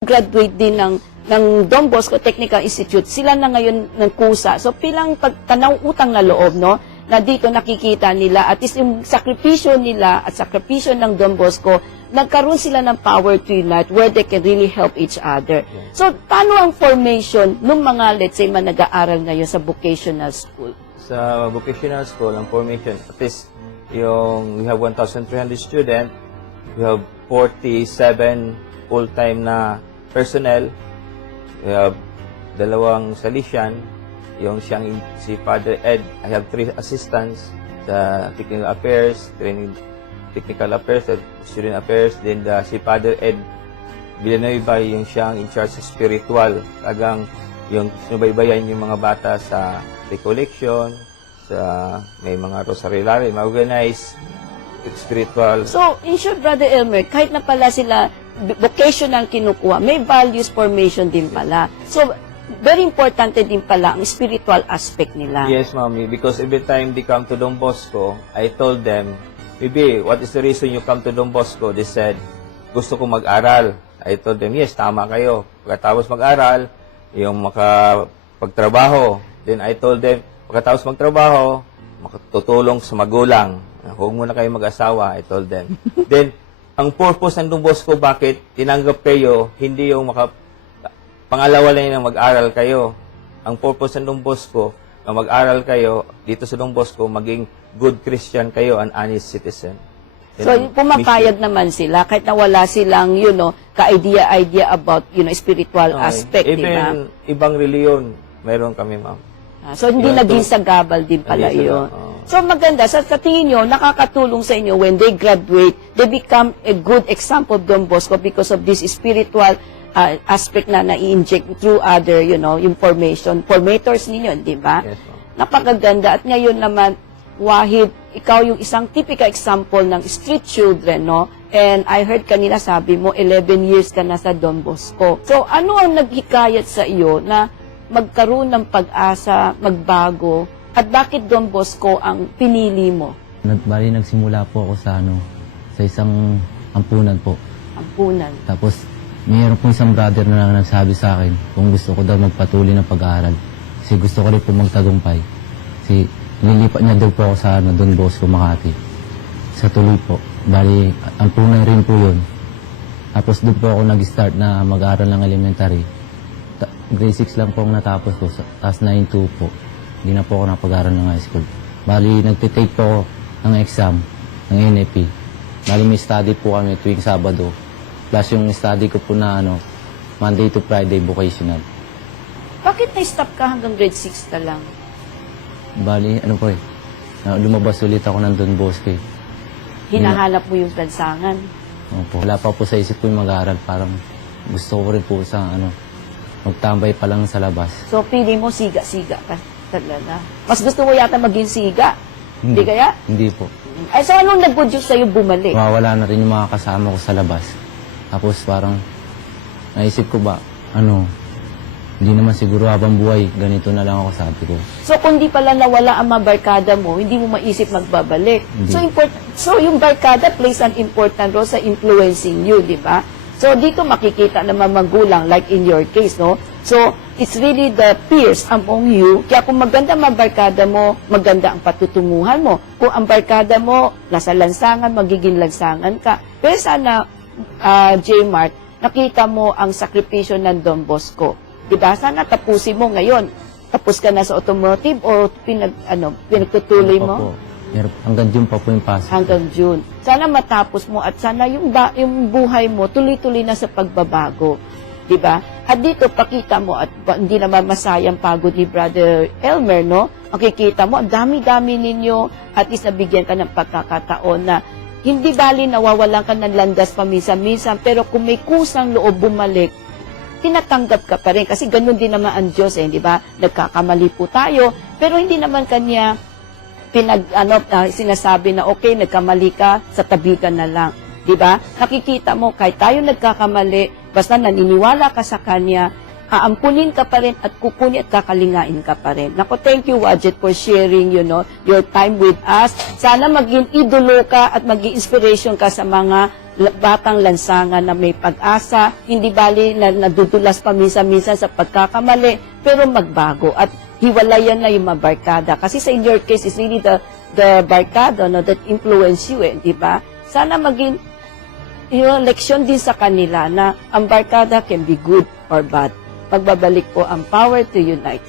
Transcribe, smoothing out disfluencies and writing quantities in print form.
graduate din ng Don Bosco Technical Institute, sila na ngayon ng kusa. So, pilang pagtanaw utang na loob, no? Na dito nakikita nila at is yung sakripisyo nila at sakripisyo ng Don Bosco, nagkaroon sila ng power to unite where they can really help each other. So, paano ang formation ng mga, let's say, nag-aaral ngayon sa vocational school? Sa vocational school, ang formation, at least, we have 1,300 students, we have 47 full-time na personnel, we have 2 Salesian, si Father Ed, I have 3 assistants sa technical affairs, technical affairs, student affairs, then si Father Ed Villanueva, yung siyang in charge sa spiritual, tagang yung sinubaybayan yung mga bata sa recollection, may mga rosarylari, ma-organize, spiritual. So, in short, Brother Elmer, kahit na pala sila vocational kinukuha, may values formation din pala. So, very important din pala ang spiritual aspect nila. Yes, Mommy, because every time they come to Don Bosco, I told them, Bibi, what is the reason you come to Don Bosco? They said, gusto ko mag-aral. I told them, yes, tama kayo. Pagkatapos mag-aral, yung makapagtrabaho. Then I told them, pagkatapos magtrabaho, makatutulong sa magulang. Huwag muna kayo mag-asawa, I told them. Then, ang purpose ng Don Bosco, bakit tinanggap kayo, hindi yung pangalawa lang na mag-aral kayo. Ang purpose ng Don Bosco, na mag-aral kayo dito sa Don Bosco, maging good Christian kayo, an honest citizen. So, pumapayag naman sila, kahit na wala silang, ka-idea about, spiritual aspect, di ba? Even ibang reliyon, meron kami, ma'am. So, hindi naging sagabal din pala yun. So, maganda. Sa tingin nyo, nakakatulong sa inyo when they graduate, they become a good example of Don Bosco because of this spiritual aspect na na-inject through other, information. Formators ninyo, di ba? Yes, ma'am. Napakaganda. At ngayon naman, Wahid, ikaw yung isang typical example ng street children, no? And I heard kanina sabi mo, 11 years ka na sa Don Bosco. So, ano ang naghikayat sa iyo na magkaroon ng pag-asa, magbago, at bakit Don Bosco ang pinili mo? Bali, nagsimula po ako sa isang ampunan po. Ampunan. Tapos, mayroon po isang brother na nagsabi sa akin kung gusto ko daw magpatuloy ng pag-aaral. Kasi gusto ko rin po magtagumpay. Kasi nilipat niya daw po ako sa Don Bosco, Makati. Sa tuloy po. Bali, ampunan rin po yun. Tapos doon po ako nag-start na mag-aaral ng elementary. Grade 6 lang po ang natapos ko. Tapos 9-2 po. Hindi na po ako napag-aaral ng high school. Bali, nagtitake po ako ng exam ng NAP. Bali, may study po kami tuwing Sabado. Plus yung study ko po na Monday to Friday vocational. Bakit na-stop ka hanggang grade 6 na lang? Bali, lumabas ulit ako ng Don Bosco. Hinahanap mo yung lansangan. Opo. Wala pa po sa isip ko yung mag-aaral. Parang gusto ko rin po sa magtambay pa lang sa labas. So, pili mo siga-siga ka talaga. Mas gusto mo yata maging siga. Hindi kaya? Hindi po. Ay, so anong nag-produce sa'yo bumalik? Mawawala na rin yung mga kasama ko sa labas. Tapos parang naisip ko ba, hindi naman siguro habang buhay, ganito na lang ako, sabi ko. So, kung di pala nawala ang mga barkada mo, hindi mo maisip magbabalik. Hindi. So, yung barkada plays an important role sa influencing you, di ba? So, dito makikita naman magulang, like in your case, no? So, it's really the peers among you. Kaya kung maganda ang barkada mo, maganda ang patutunguhan mo. Kung ang barkada mo, nasa lansangan, magiging lansangan ka. Pero sana, J-Mart, nakita mo ang sakripisyo ng Don Bosco. Diba? Sana tapusin mo ngayon. Tapos ka na sa automotive o pinagtutuloy mo? Hanggang June pa po yung pasok. Hanggang June. Sana matapos mo at sana yung buhay mo tuloy-tuloy na sa pagbabago. Diba? At dito, pakita mo at hindi naman masayang pagod ni Brother Elmer, no? Makikita mo, ang dami-dami ninyo at least nabigyan ka ng pagkakataon na hindi bali nawawalan ka ng landas paminsan-minsan pero kung may kusang loob bumalik, tinatanggap ka pa rin. Kasi ganun din naman ang Diyos, di ba? Nagkakamali po tayo, pero hindi naman kanya sinasabi na okay, nagkamali ka, sa tabi ka na lang. Di ba? Nakikita mo, kahit tayo nagkakamali, basta naniniwala ka sa Kanya, aampunin ka pa rin at kukunin at kakalingain ka pa rin. Nako, thank you, Wadjet, for sharing, your time with us. Sana maging idolo ka at maging inspiration ka sa mga batang lansangan na may pag-asa, hindi bali na nadudulas pa minsan-minsan sa pagkakamali, pero magbago at hiwalayan na yung mga barkada. Kasi sa in your case, it's really the barkada that influence you, di ba? Sana maging leksyon din sa kanila na ang barkada can be good or bad. Pagbabalik po ang Power to Unite.